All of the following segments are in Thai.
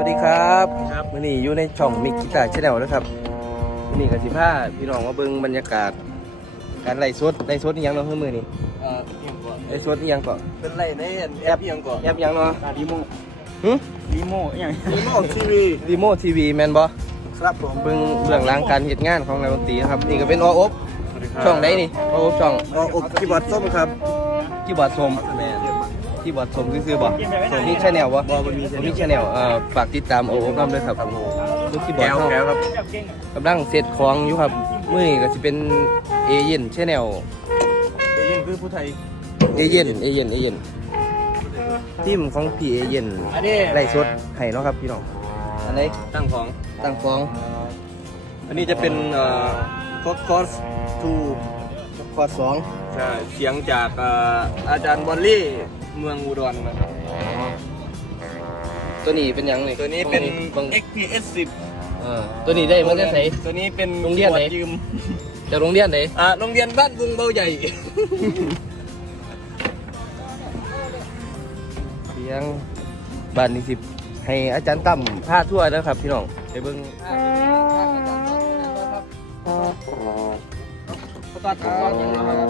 วัสดีครับครับมื่อนี้อยู่ในช่องมิกกีตาร์ชาแนลนะครับมื่อนี้กับสิผ้าพี่น้องมาเบิ่งบรรยากาศ การไล่สดไล่สดอีหยังเนาะเพื่อมือนี้เอ่อเอียงก่อนไล่สดอีหยังก่อนเป็นไรในแอปเอียงก่อนแอปอีหยังเนาะรีโมหึรีโมอย่างรีโมทีวีรีโมททีวีแมนบ่ครับผมเบิ่งเบื้องหลังการเหตุงานของนักดนตรีครับนี่ก็เป็นอออบช่องไหนนี่อออบช่องก็อบคีย์บอร์ดส้มครับคีย์บอร์ดสมแม่คี ย์บอร์ดสมซื่อๆบ่สมมีชาแนลบ่บ่มีมีชาแนลเอ่อฝากติดตามโอโอบนำด้วยครับดูคีย์บอร์ดแก้วเฮาแก้วครับกำลังเสร็จของอยู่ครับมื้อนี้ก็สิเป็นเอเย่นชาแนลเอียงคือผู้ไทยเอเย่นเอเย่นเอเย่นทีมของพี่เอเย่นอันนี้ไล่สดให้เนาะครับพี่น้องอันไหนตั้งของตั้งฟ้อง อันนี้จะเป็นเอ่อคอร์สคอร์สทูคอร์ดสองใช่เสียงจากเอ่ออาจารย์บอลลี่ เมืองอุดรนะครับ ตัวนี้เป็นหยังนี่ตัวนี้เป็นบาง XPS 10เออตัวนี้ได้มาจากไหนตัวนี้เป็นโรงเรียนไหนขวดยืมจากโรงเรียนไหนอ่าโรงเรียนบ้านบุงเบาใหญ่ เสียงบ้านนี้สิให้อาจารย์ตั้มพาทั่วนะครับพี่น้องไปเบิ่งตอนตอนยังนะครับ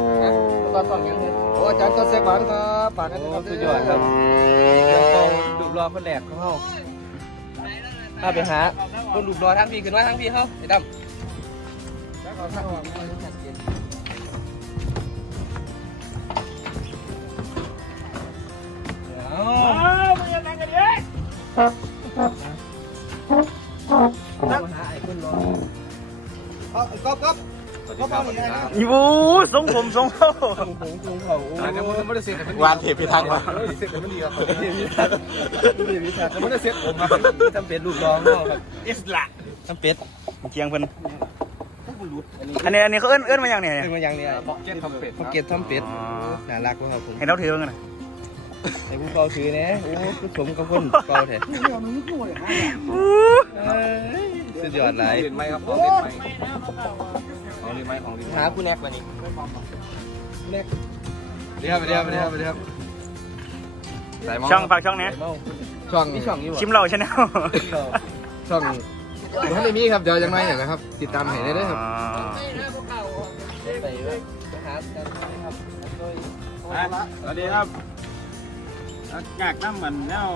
ตอนตอนยังเลยโอาจารย์ก็เสกบานครับบานนั้นโอ้ครับสุดยอดครับเดี๋ยวต้องดูรอคนแรกของเขาถ้าไปหาคนดูรอทั้งพี่ขึ้นมาทั้งพี่เขาไอ้ตั้ม ก็ก็ก็ก็นี่นะยูทรงผมทรงเขาผงผงผงเขาโอ้ยมันไม่ได้เสร็จแต่มันวานเทพิทักษ์มาเสร็จแต่มันดีครับมันดีวิชามันดีวิชาแต่มันได้เสร็จผมครับทำเป็ดลูกน้องเขาครับอิสระทำเป็ดเคียงเพิ่นอันนี้อันนี้เขาเอิ้นเอิ้นมาอย่างเนี่ยเป็นมาอย่างนี้พ็อกเก็ตทำเป็ดพ็อกเก็ตทำเป็ดน่ารักมากครับผมเห็นเราถือกันนะไอ้ผู้เป่าถือเนี่ยโอ้ผู้ชมกับคนเป่าแท้สุดยอดหลายเล่นไหมครับของเล่นไหม ของเล่นไหมของเล่นไหมหาผู้แนกวันนี้แนกเดี๋ยวเดี๋ยวเดี๋ยวเดี๋ยวใส่หม้อช่องฝากช่องเนี้ยเมาช่องมีช่องอยู่ชิมเราชาแนลช่องท่านนี้ครับเดี๋ยวยังไงอย่างนะครับ ติดตามให้ได้เลยครับไปหากันครับสวัสดีครับกากน้ำมันแนว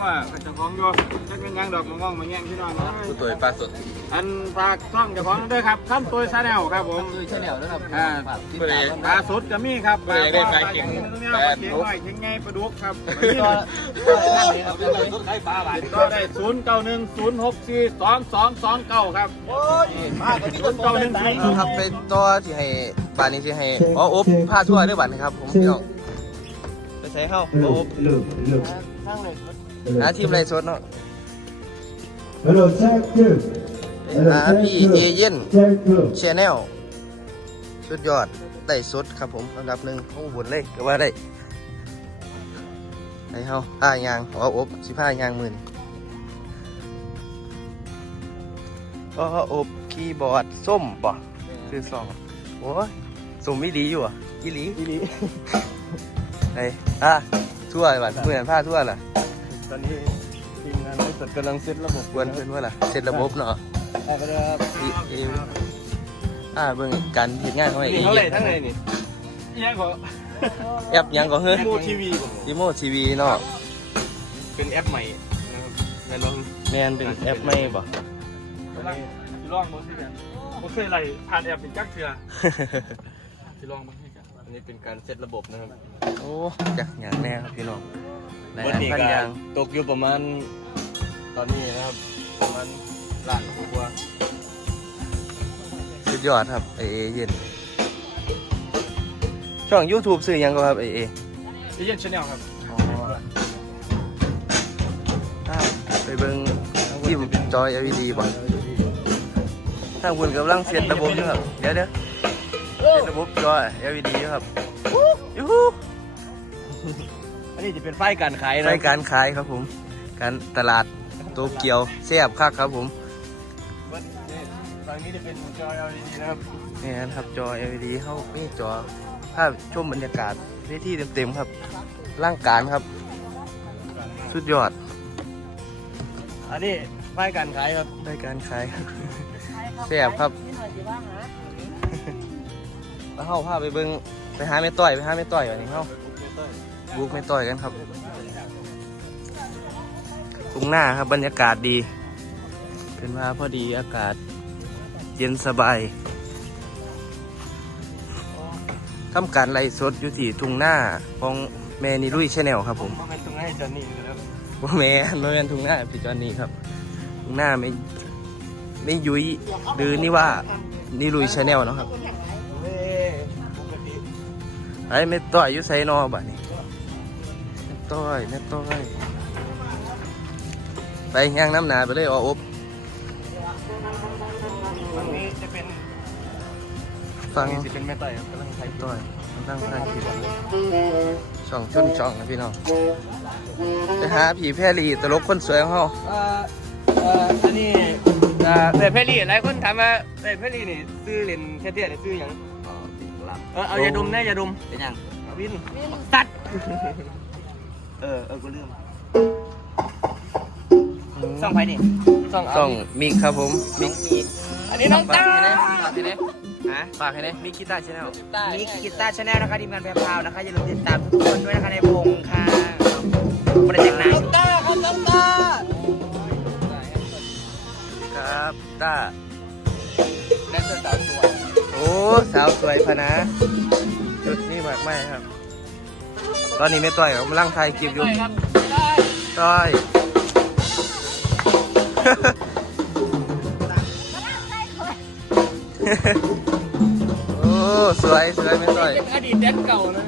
ว่าเจ้าของโยจักเป็นยังดอกมะม่วงมาแย่งพี่น้องนะผู้ตัวปลาสดอันฝากช่องเจ้าของด้วยครับขั้นตัวชาแนลครับผมคือชาแนลนะครับอ่าติดตามปลาสดจะมีครับเปิดได้ปลาเข็งแปแปดดเข็งนกหน่อยเข็งไงปลาดุกครับก็ก็นั่นเลยครับก็ได้ศูนย์เก้าหนึ่งศูนย์หกสี่สองสองสองเก้าครับศูนย์เก้าหนึ่งศูนย์ครับเป็นตัวที่ให้บ้านนี้ที่ให้อ๋ออบผ้าทั่วด้วยบัตรนะครับผมพี่น้องไปใส่เข้าอ๋ออบ หาทีมไรสดเนาะ Hello, check two. หาพี่เอเย่น Check two. ชแนลสุดยอดได้สดครับผมอันดับหนึ่งของอุบลเลยก็ว่าได้ไอ้เฮาผ้ายางอ๋ออบสิผ้ายางหมื่นก็อบคีย์บอร์ดส้มป่ะคือสองโอ้ยส้มไม่ดีอยู่อะอีหลีอีหลีไอ้อะทั่วเลยบัดเมื่อนผ้าทั่วล่ะ ตอนนี้ทีมงานไลฟ์สดกำลังเซตระบบกวนเพื่อนว่าล่ะเสร็จระบบเนาะได้ไปแล้วครับอีเอวอ่าเบิ่งการเฮ็ดงานของไอ้นี่เอเท่าไหร่เย่นทั้งไหนนี่ยังขอแอปหยังก็เฮ้ยโมทีวีดิโมทีวีเนาะเป็นแอปใหม่นะครับในลองแมนเป็นแอปไม่บ่ลองบ่สิกันบ่เคยไล่ผ่านแอปเป็นจักเทื่อสิลองบ่ให้กัน อันนี้เป็นการเซตระบบนะครับโอ้จักอย่างแน่ครับพี่น้องหลายวันอันนี้พันก็อย่างตกอยู่ประมาณตอนนี้นะครับ ประมาณล้านกว่าสุดยอดครับไอเอเย็นช่อง YouTube ซื้อหยังก็ครับไอเอเอเย่นชาแนลครับอ่าไปเบิ่งทีมจอย LED บ่ทางคุณกำลังเสร็จระบบอยู่ครับ เดี๋ยวเดี๋ยว เสร็จระบบจอย LED อยู่ครับยูฮูอันนี้จะเป็นไฟการขายนะรายการขายครับผม การตลาดโตเกียวแซ่บคักครับผม ตอนนี้จะเป็นจอย LED นะครับนี่นะครับจอ LED เข้ามีจอภาพชมบรรยากาศในที่เต็มๆครับร่างการครับ สุดยอดอันนี้ไม่การขายครับได้การขายแซ่บครับ แล้วเฮาพาไปเบิ่งไปหาแม่ต้อยไปหาแม่ต้อยวันนี้เฮาบุกแม่ต้อยกันครับตรงหน้าครับบรรยากาศดี เป็นมาพอดีอากาศ เย็นสบายทำการไล่สดอยู่ที่ทุ่งหน้าของแมนี่ลุยชาแนลครับผมมาเป็นตรงให้จอนนี่นะครับว่าแม่นไม่เป็นทุ่งหน้าพี่จอนนี่ครับทุ่งหน้าไม่ไม่ยุ้ยหรือนี่ว่านี่ลุยชาแนลเนาะครับเฮ้ปกติ ไอ้ไม่ต้อยอยู่ไซนอบัดนี้แม่ต้อยแม่ต้อย ไปย่างน้ำหนาไปเลยออบตรงนี้จะเป็นฟังนี่จะเป็นแม่ต่อยครับกำลังขายต้อยนั่งทานคลิปช่องชนช่องนะพี่น้องไปหาผีแพรลีตลกคนสวยของเขาเอ่อเอ่ออันนี้เอ่อเตยเพลี่หลายคนถามว่าเตยเพลี่นี่ซื้อเหรียญแค่เตี้ยนี่ซื้อหยัง เออเอายาดมแน่ยาดมเป็นยังเอาวินตัด เออเออกูลืมส่องไปนี่ส่องเอาช่องมิกครับผมมิกอันนี้น้องตาฝากให้แน่ฮะฝากให้แน่มิกกีตาร์ชาแนลมิกกีตาร์ชาแนลนะคะทีมงานแพรพราวนะคะอย่าลืมติดตามทุกคนด้วยนะคะในวงค่ะบริจาคไหนน้องตาครับน้องตาครับต้าแดนเซอร์สาวสวย โอ้ สาวสวยพะนะ จุดนี่มากไม่ครับ ตอนนี้ไม่ต่อยกำลังถ่ายคลิปอยู่ได้ครับได้ต่อย โอ้ สวยสวยไม่ต่อย เป็นอดีตแดนเก่านะ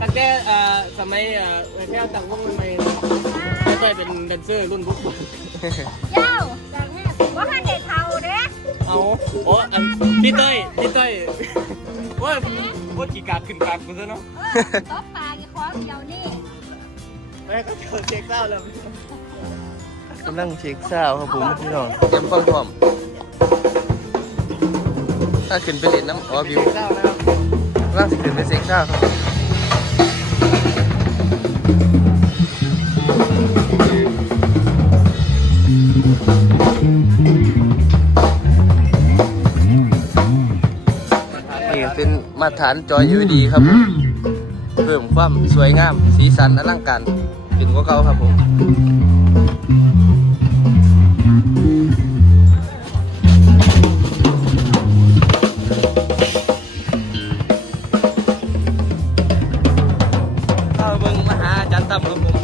ตั้งแต่เอ่อสมัยเอ่อแค่ต่างวงใหม่ๆนะไม่ใช่เป็นแดนเซอร์รุ่นบุกเจ้าจากแม่ว่าท่านเด็กเท่าเด้ เอาโอ้อันพี่เต้ยพี่เต้ยว่าว่าขี่กาดขึ้นกาดกูซะเนาะเออตบปากอีกของเดียวนี่แม่ก็เจอเช็คเก้าแล้วกำลังเช็คซาวด์ครับผมพี่น้องเตรียมฟังพร้อมถ้าขึ้นไปเล่นน้ำอ๋อวิวเก้าแล้วกำลังสิขึ้นไปเช็คซาวด์ครับ มาตรฐานจอย UD ครับผมเพิ่มความสวยงาม สีสันอลังการขึ้นกว่าเก่าครับผมเข้าเบิ่งมาหาอาจารย์ตั้มครับผม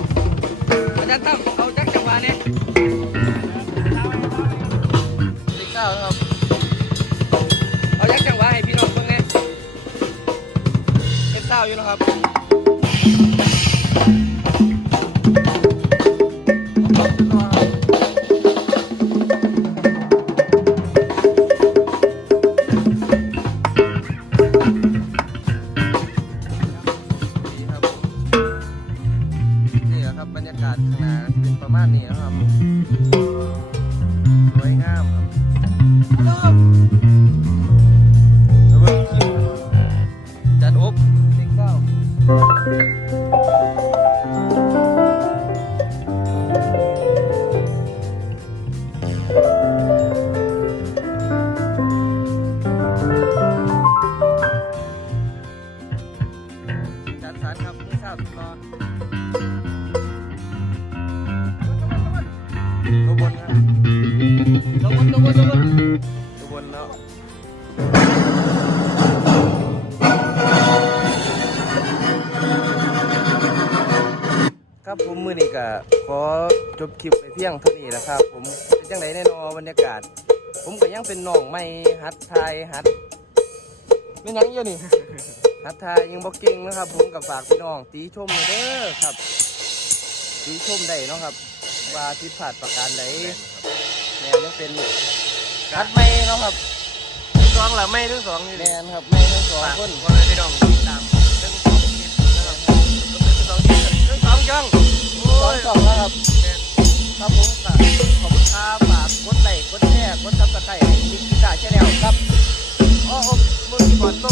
สรรครับมือทราบรอตัวบนครับตัวบนตัวบนตัวบนตัวบนแล้วครับผมมือนี้ก็ขอจบคลิปไปเพียงเท่านี้แหละครับ ผมเป็นจังไดแน่นอนบรรยากาศ ผมก็ยังเป็นน้องไม่หัดทายหัดไม่ยังอยู่นี่ หัดทายยังบอกเก่งนะครับ ผมกับฝากพี่น้อง ตีชมหน่อยเด้อครับ ตีชมได้เนาะครับ ว่าผิดพลาดประการใดแนวยังเป็นหัดไม่เนาะครับสองหรือไม่ทั้งสองนี่แมนครับไม่ทั้งสองคนว่าไม่ต้องติดตามทั้งสองคลิปนะครับทั้งสองคลิปทั้งสองช่องสองสองแล้วครับครับผมก็ขอบคุณครับฝากกดไลค์กดแชร์กดซับสไครต์ให้มิกกีตาร์ชาแนลครับอ้ออบมือที่บอลส้มครับผม